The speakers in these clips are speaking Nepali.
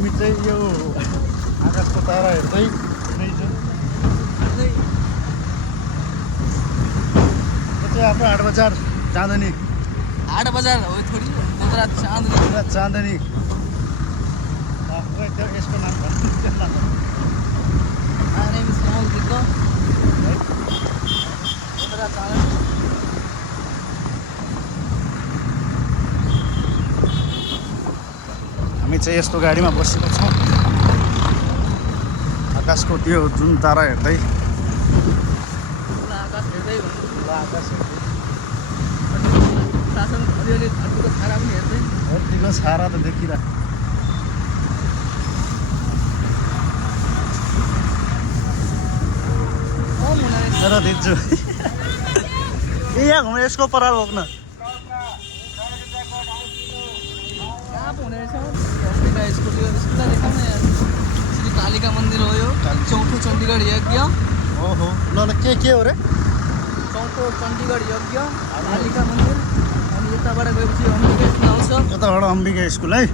हामी चाहिँ यो आकाशको तारा हेर्दै हिँड्दैछौँ। यो चाहिँ हाम्रो हाट बजार चाँदनी। हाट बजार हो थोडी दोदरा चाँदनी। चाँदनी यसको नाम हामी चाहिँ यस्तो गाडीमा बसेको छौँ आकाशको त्यो जुन तारा हेर्दै। आकाश हेर्दै आकाश हेर्दै शासन अलिअलि धरतीको छारा पनि हेर्दै। धरतीको छारा त देखिरहेको तर दिन्छु ए यहाँ घुमेर यसको पराल बोक्न कहाँ पो हुने रहेछ स्कुल देखाउन यार। श्री कालिका मन्दिर हो यो चौथो चण्डीगढ यज्ञ। ओहो ल के हो रे? चौथो चण्डीगढ यज्ञ कालिका मन्दिर। अनि यताबाट गएपछि अम्बिका स्कुल आउँछ। यताबाट अम्बिका स्कुल है।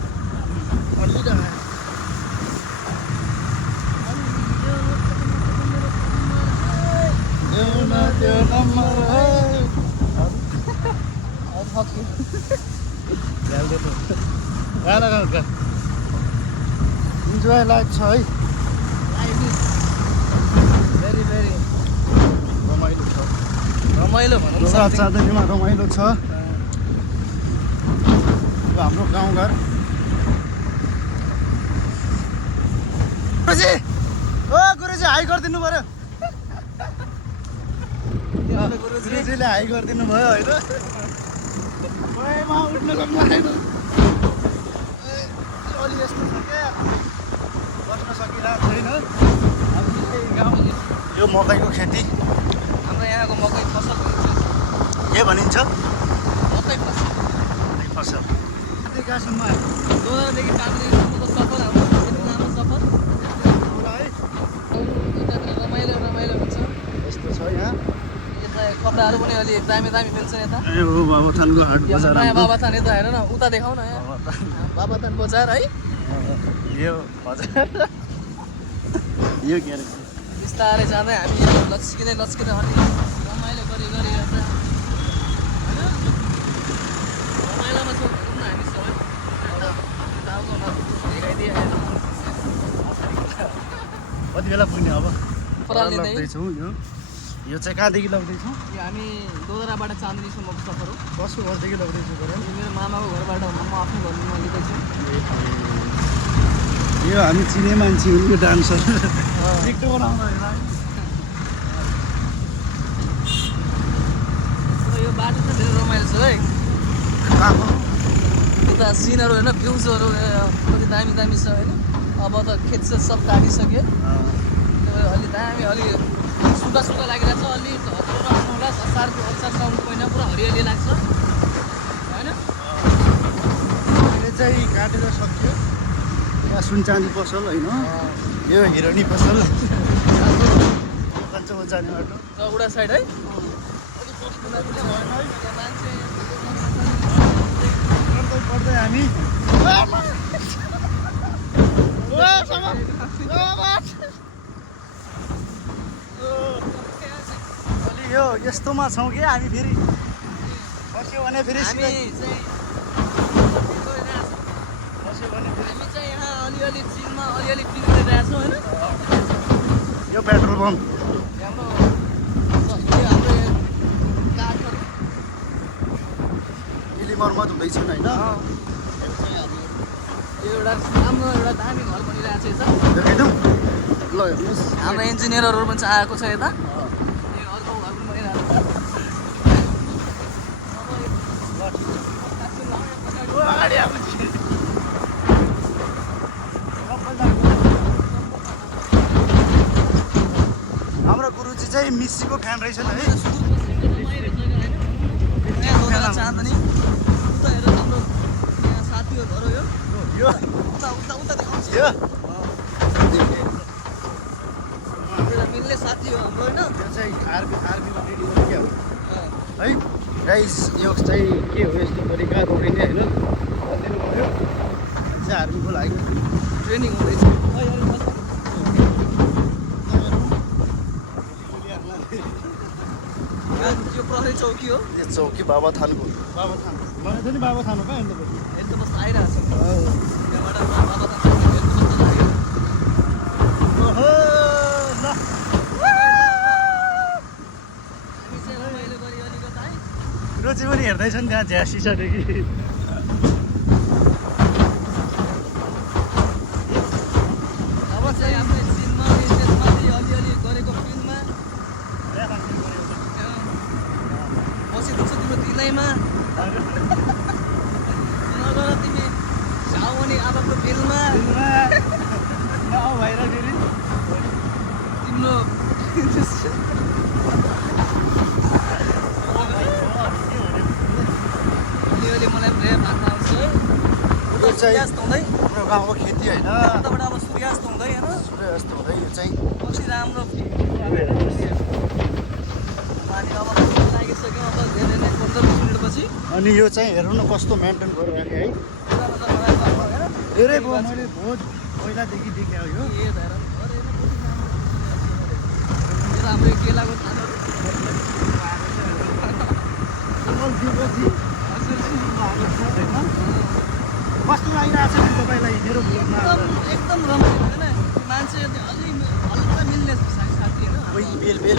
इन्जोय लाइफ छ है। भेरी भेरी रमाइलो छ। रमाइलो भनौँ दोदरा चाँदनीमा रमाइलो छ। यो हाम्रो गाउँघर। गुरुजी ओ गुरुजी हाई गरिदिनु पर्यो। गुरुजीले हाई गरिदिनु भयो होइन। उठ्नु सक्दैन अलि यस्तो छ क्या बस्न सकिरहेको छैन। यो मकैको खेती हाम्रो यहाँको मकै फसल भनिन्छ। के भनिन्छ? मकै फसल। मकै फसल। कहाँसम्म दोदरादेखि चाँदनीसम्मको सफर हाम्रो यति लामो सफर होला है। यतातिर रमाइलो रमाइलो हुन्छ। यस्तो छ यहाँ। यता कपडाहरू पनि अलि दामी दामी मिल्छन् यता। ए हो बाबुथानको हाट बजार। नयाँ बाबाथान यता हेर न उता देखाउ न यहाँ बाबाथान बजार है। यो बजार यो के अरे बिस्तारै जाँदै हामी यहाँ लच्किँदै लच्किँदै अनि रमाइलो गरी गरी यता होइन रमाइलोमा छौँ भनौँ न हामी सबै। देखाइदिए कति बेला पुग्ने अब? पराल लिँदै लग्दैछौँ। यो चाहिँ कहाँदेखि लग्दैछौँ? यो हामी दोदराबाट चाँदनीसम्मको सफर हो। कसको घरदेखि लग्दैछु बरु? यो मेरो मामाको घरबाट म आफ्नो घरमा लिँदैछु। यो हामी चिने मान्छे उनको डान्सर टिकटक बनाउनु होइन। यो बाटो चाहिँ धेरै रमाइलो छ है। यता सिनहरू होइन भ्युजहरू कति दामी दामी छ होइन। अब त खेत सब काटिसक्यो अलि दामी अलि सुक्खा सुक्खा लागिरहेको छ। अलि आउनु होला असार साउन महिना पुरा हरियाली लाग्छ होइन। अहिले चाहिँ काटेर सक्यो। यहाँ सुनचाँदी पसल होइन यो हिरोनी पसल कञ्चो जाने बाटो चौडा साइड है। पढ्दै हामी अलि यो यस्तोमा छौँ कि हामी फेरि बस्यो भने फेरि हामी चाहिँ यहाँ अलिअलि चिनमा अलिअलि पिङ गरिरहेको छौँ होइन। यो पेट्रोल पम्प हाम्रो काठहरू इली मर्मत हुँदैछन् होइन। यो एउटा राम्रो एउटा दामी घर बनिरहेको छ यता। देखाइदिउँ ल हेर्नुहोस् हाम्रो इन्जिनियरहरू पनि आएको छ यता। यो अर्को घर पनि बनिरहेको छ। हाम्रो गुरुजी चाहिँ मिस्सीको फ्यान रहेछन् है। चाँदनी उता हेर हाम्रो यहाँ साथीको घर हो यो उता उता उता देखाउँछ यो मिल्ने साथी हो हाम्रो होइन। त्यो चाहिँ आर्मीमा रेडी क्या हो है गाइस। यो चाहिँ के हो यस्तो तरिका रोडिने होइन भनिदिनु पऱ्यो चाहिँ आर्मीको लागि ट्रेनिङ हुँदैछ यो प्रहरी चौकी हो यो चौकी बाबा थानको मलाई त नि बाबा थान कहाँ हेर्नु पर्छ हेल्थ बस आइरहेको छ त्यहाँबाट बाबा हेल्थ बस लाग्यो ओहो ल हामी चाहिँ रमाइलो गरी अलिकता है रोजी पनि हेर्दैछन् त्यहाँ झ्यासिसदेखि अब चाहिँ आफ्नो सिनमा त्यसमा चाहिँ अलिअलि गरेको फिल्ममा बसिदिन्छ तिम्रो दिनैमा नगर तिमी जाऊ अनि आमाको बिलमा भएर फेरि तिम्रो अलिअलि मलाई पनि ऱ्याप हान्न आउँछ है यो चाहिँ सूर्यास्त हुँदै हाम्रो गाउँको खेती होइन उताबाट अब सूर्यास्त हुँदै होइन सूर्यास्त हुँदै यो चाहिँ कति राम्रो पानी अब लागिसक्यो अब धेरै नै 15-20 मिनटपछि अनि यो चाहिँ हेर्नु न कस्तो मेन्टेन गरिराखेँ है धेरै भयो मैले भोज पहिलादेखि देखेँ यो हाम्रो केलाको थानहरू कस्तो लागिरहेको छ तपाईँलाई मेरो भ्लगमा एकदम रमाइलो होइन मान्छे अलि हल्का मिल्ने साथी होइन बेल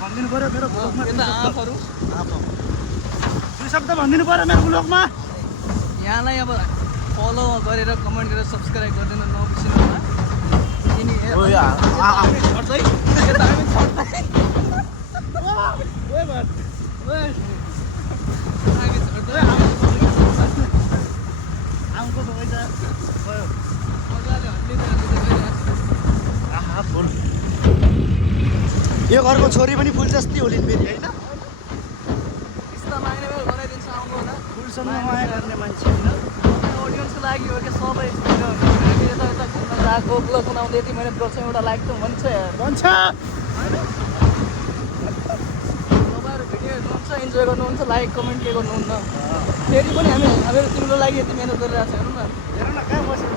भनिदिनु पऱ्यो मेरो भ्लगमा यता आँपहरू दुई शब्द भनिदिनु पऱ्यो मेरो भ्लगमा यहाँलाई अब फलो गरेर कमेन्ट गरेर सब्सक्राइब गरिदिनु नबिर्सिनु होला किन आउँको बगैँचा भयो फुल यो घरको छोरी पनि फुल जस्तै होलिन् फेरि होइन बनाइदिन्छ आउनु होला फुलसँग माया गर्ने मान्छे होइन अडियन्सको लागि हो कि सबै हामी यता यता घुम्न गएको ब्लग बनाउँदै यति मिनट गर्छ एउटा लाइक त भन्छ भन्छ तपाईँहरू भिडियो हेर्नुहुन्छ इन्जोय गर्नुहुन्छ लाइक कमेन्ट के गर्नुहुन्न फेरि पनि हामीहरू तिम्रो लागि यति मिहिनेत गरिरहेको छ हेर्नु न हेर न कहाँ बस्यो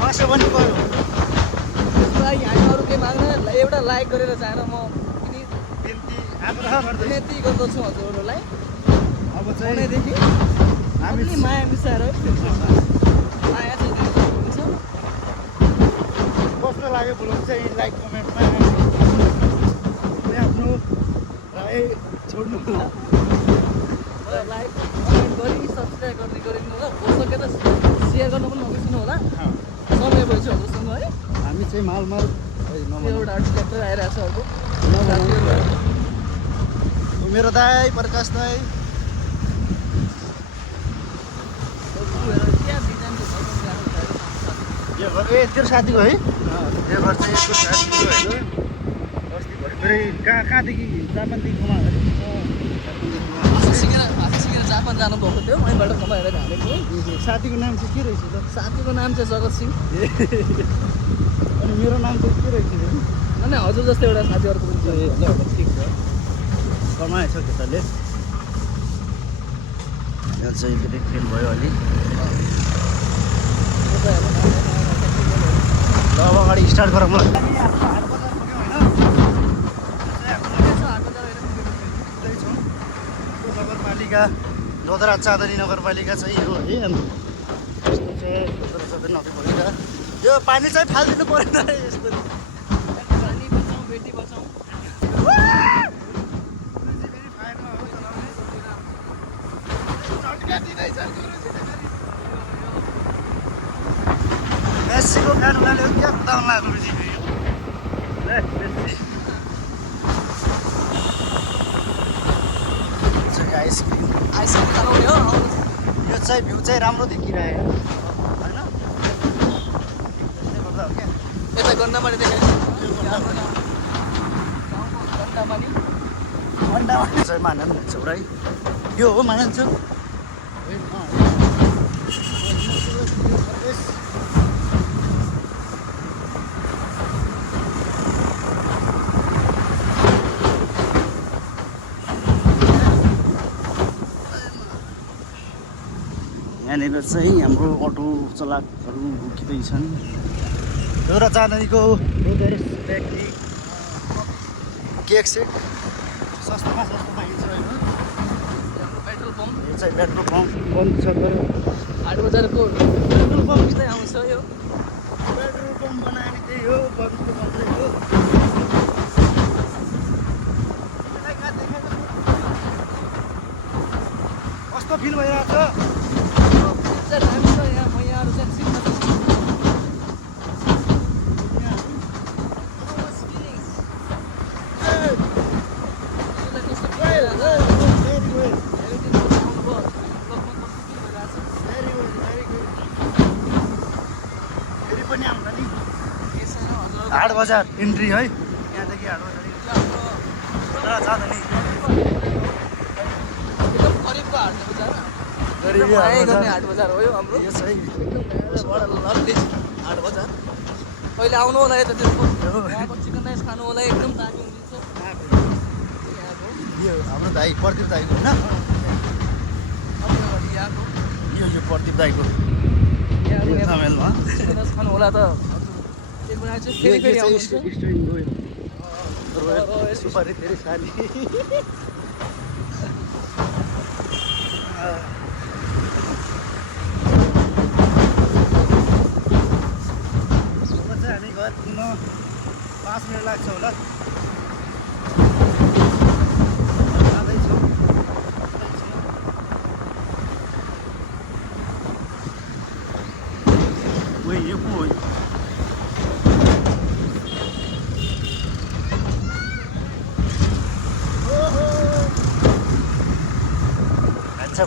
बस्यो भने पऱ्यो त्यसको लागि हामी अरू केही माग्दैन एउटा लाइक गरेर चाहेर म पनि बिन्ती आग्रह गर्दै यति गर्दछु हजुरहरूलाई अब चाहिँ हुनेदेखि हामी हामी माया मिसाएर माया चाहिँ दिनु सक्नुहुन्छ कस्तो लाग्यो ब्लग चाहिँ लाइक कमेन्टमा आफ्नो राय छोड्नु होला लाइक कमेन्ट गरी सब्सक्राइब गरिदिनु होला हो सके त सेयर गर्न पनि नबिर्सिनु होला समय भएछ हजुरसँग है हामी चाहिँ मालमाल एउटा ट्र्याक्टर आइरहेको छ अर्को मेरो दाई प्रकाश दाई यो घर ए तेरो साथीको है यो घर चाहिँ यसको साथीको होइन अस्ति भर्खरै कहाँदेखि जापानदेखि कमाएर सिकेर जापान जानुभएको थियो वहीँबाट कमाएर हालेको साथीको नाम चाहिँ के रहेछ त साथीको नाम चाहिँ जगत सिंह अनि मेरो नाम चाहिँ के रहेछ अनि हजुर जस्तै एउटा साथीहरूको पनि छ ल ठिक छ कमाएछ केटाले यहाँ चाहिँ एकचोटि फेल भयो अलिक ल अब अगाडि स्टार्ट गरौँ ल नगरपालिका लोधरा चाँदनी नगरपालिका चाहिँ हो है यस्तो चाहिँ लोधरा चाँदनी नगरपालिका यो पानी चाहिँ फालिदिनु परेन यस्तो पानी बचाउँ बेटी बचाउँ मेस्सीको फ्यान हुनाले क्या बताउनु लाग्नु आइसक्रिम आइसक्रिम खानुहुने हो यो चाहिँ भ्यू चाहिँ राम्रो देखिरहेको होइन त्यसले गर्दा हो क्या यता गन्डामाडी देखाइ गन्डामाडी चाहिँ मानन छौरा है यो हो मानन छु यहाँनिर चाहिँ हाम्रो अटो चालकहरू रोकिँदैछन्। एउटा चाँदनीको ब्रदर्स बेकरी केक सेक सस्तोमा सस्तो पाइन्छ होइन। पेट्रोल पम्प यो चाहिँ पेट्रोल पम्प बन्द छ तर 8 बजारको पेट्रोल पम्प किन आउँछ यो पेट्रोल पम्प बनायो भने त्यही हो, बन्द त बन्दै हो। कस्तो फिल भइरहेको छ? हामी त यहाँ मैयाहरू चाहिँ सिक्न फेरि पनि आउँदा नि 8 बजार इन्ट्री है, यहाँदेखि 8 बजार जाँदा नि एकदम करिबको हाट बजार गर्ने हाट बजार हो यो हाम्रो। यो चाहिँ बडा लभली हाट बजार। कहिले आउनु होला यता त्यसको यहाँको चिकन राइस खानु होला, एकदम दामी हुन्छ यहाँको। यो हाम्रो दाइ प्रदीप दाइको होइन, यहाँको यो प्रदीप दाइको यहाँको थामेलमा चिकन राइस खानु होला त एकपल्ट चाहिँ फेरि फेरि आउनुहुन्छ। सुपारी धेरै खाली। हामी घर पुग्न 5 मिनट लाग्छ होला। जाँदैछौँ। यो पो हो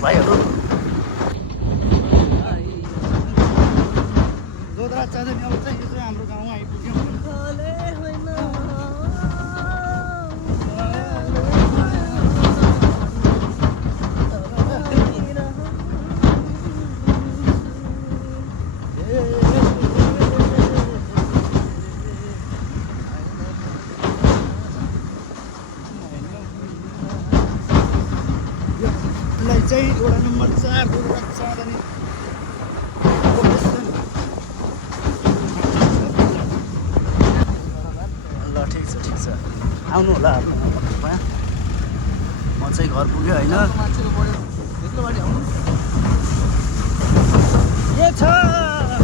भाइहरू। गोदरा चाँदनी अब चाहिँ यो चाहिँ हाम्रो गाउँमा आइपुग्यौँ। यसलाई चाहिँ वडा नम्बर 4 गोदरा चाँदनी ल ठिक छ आउनु होला म चाहिँ घर पुग्यो होइन। मान्छेहरू बढ्यो भित्र बाटो आउनु के छ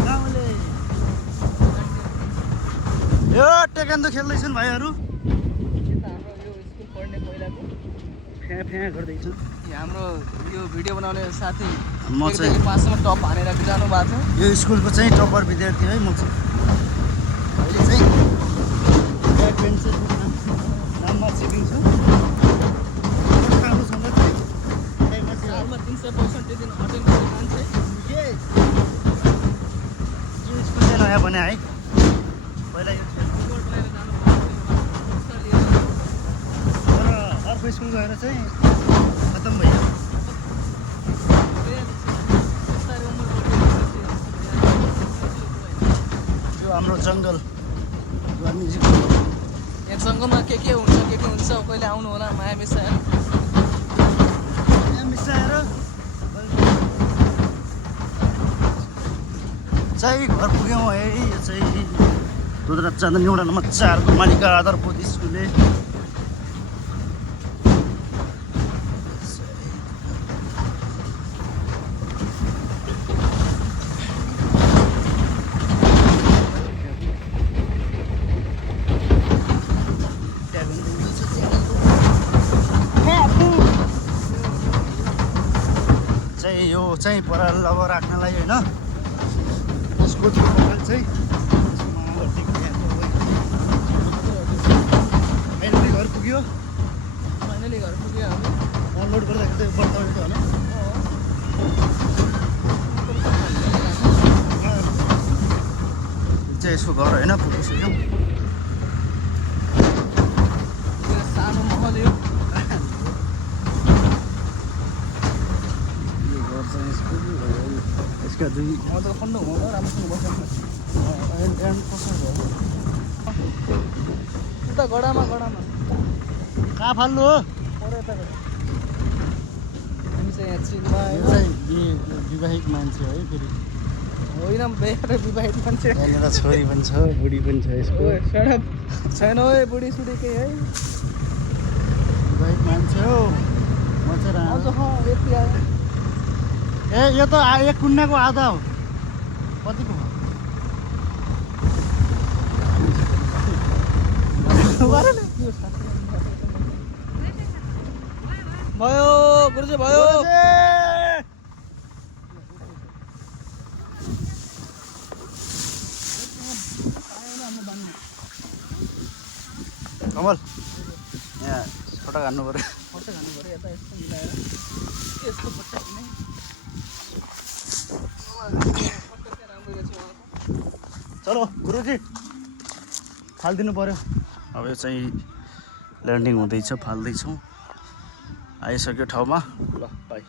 गाउँले? यो टेकान्दो खेल्दैछन् भाइहरू, हाम्रो यो स्कुल पढ्ने पहिलाको फ्या फ्या गर्दैछन्। हाम्रो यो भिडियो बनाउने साथी म चाहिँ 5 सम्म टप हानेर जानु भएको थियो। यो स्कुलको चाहिँ टपर विद्यार्थी है म चाहिँ। अहिले चाहिँ ब्याक बेन्चर नाममा सिकिन्छ। सालमा 300% त्यो दिन अटेन्ड गर्ने मान्छे यो स्कुल चाहिँ नयाँ बने है, पहिला यो रिपोर्ट बनाएर जानु भएको तर अर्को स्कुल गएर चाहिँ खत्तम भयो। यो हाम्रो जङ्गल यहाँ जङ्गलमा के हुन्छ कहिले आउनु होला माया मिसाएर मिसाएर चाहिँ घर पुग्यौँ है। यो चाहिँ गोदरा चाँदनी वडा नम्बर 4 को मालिका आधारभूत स्कुलले चाहिँ यो चाहिँ पराल अब राख्नलाई होइन। यसको पराल चाहिँ फाइनली घर पुग्यो। फाइनली घर पुग्यो हामी। अनलोड गर्दाखेरि चाहिँ बढ्दै होला। चाहिँ यसको घर होइन पुगिसक्यो। सानो महल यो घर चाहिँ यसका दुई म त खण्ड हुँदा राम्रोसँग बस्नु एन्ड कसो भयो उता गडामा कहाँ फाल्नु हो? पर यता हामी चाहिँ यहाँ चिनमा यो होइन चाहिँ विवाहित मान्छे है फेरि होइन बेकार विवाहित मान्छे यहाँनिर छोरी पनि छ बुढी पनि छ यसको ओए सडक छैन ओए बुढी सुडी केही है विवाहित मान्छे हो म चाहिँ अझ यति आयो ए यो त एक कुन्नाको आधा हो कतिको भयो गुरुजी भयो कमल यहाँ फोटो हान्नु पऱ्यो फोटो खानु पऱ्यो यता यस्तो मिलाएर यस्तो फोटो हान्ने फोटो चाहिँ राम्रो रहेछ उहाँको चलो गुरुजी फालिदिनु पऱ्यो अब यो चाहिँ ल्यान्डिङ हुँदैछ फाल्दैछौँ आइसक्यो ठाउँमा ल बाई